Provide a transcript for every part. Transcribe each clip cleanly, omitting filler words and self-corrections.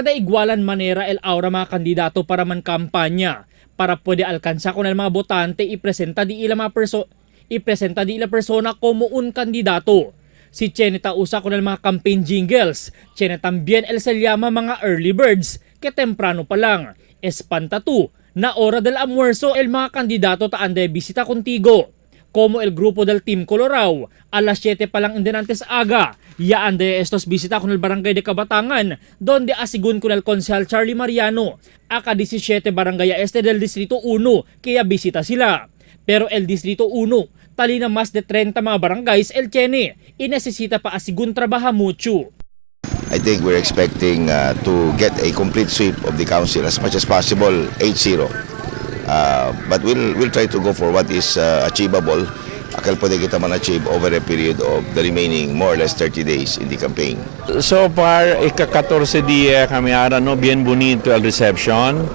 kada igualan manera el aura mga kandidato para man kampanya para pwede alkansa kung mga botante ipresenta di ila persona como un kandidato. Si Cheneta usa con el mga campaign jingles, Chene tambien el se llama mga early birds, que temprano pa lang. Espanta tu, na hora del almuerzo el mga kandidato ta ande bisita contigo. Como el grupo del Team Colorao, alas 7 pa lang indenantes aga, ya ande estos bisita con el barangay de Cabatangan, donde asigun con el konsehal Charlie Mariano, aka 17 barangay este del Distrito 1, kaya bisita sila. Pero el Distrito 1, tali na mas de 30 mga barangays el Chene, inesesita pa asigun trabaha mucho. I think we're expecting to get a complete sweep of the council as much as possible, 8-0. But we'll try to go for what is achievable. Akal pwede kita man-achieve over a period of the remaining more or less 30 days in the campaign. So far, ika-14 dia kami ara, no, bien bonito el reception.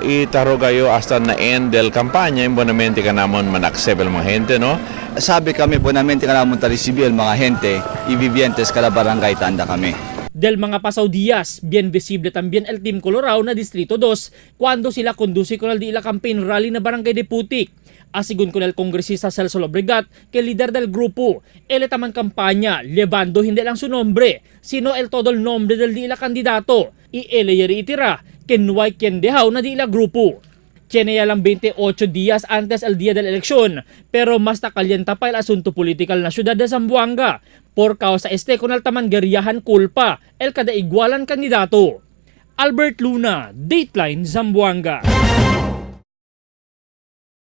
Itaro kayo hasta na end del kampanya, bonamente ka namon man-accept el mga gente, no? Sabi kami, bonamente ka namon ta-recibir mga gente, ibibientes kada barangay tanda kami. Del mga pasaw días, bien visible también el Team Colorao na Distrito 2 cuando sila conduce con el di la campaign rally na Barangay de Putik. Asigun con el Congresista Celso Lobregat, que líder del grupo, el etaman kampanya, llevando hindi lang su nombre, sino el todo el nombre del di la candidato, y el itira, que no hay quien dejaw na di la grupo. Tiene ya lang 28 días antes el día de la elección, pero mas nakalienta pa el asunto politikal na syudad de Zamboanga. Por causa con el tamanggeriyahan kulpa, el kada igualan kandidato. Albert Luna, Dateline Zamboanga.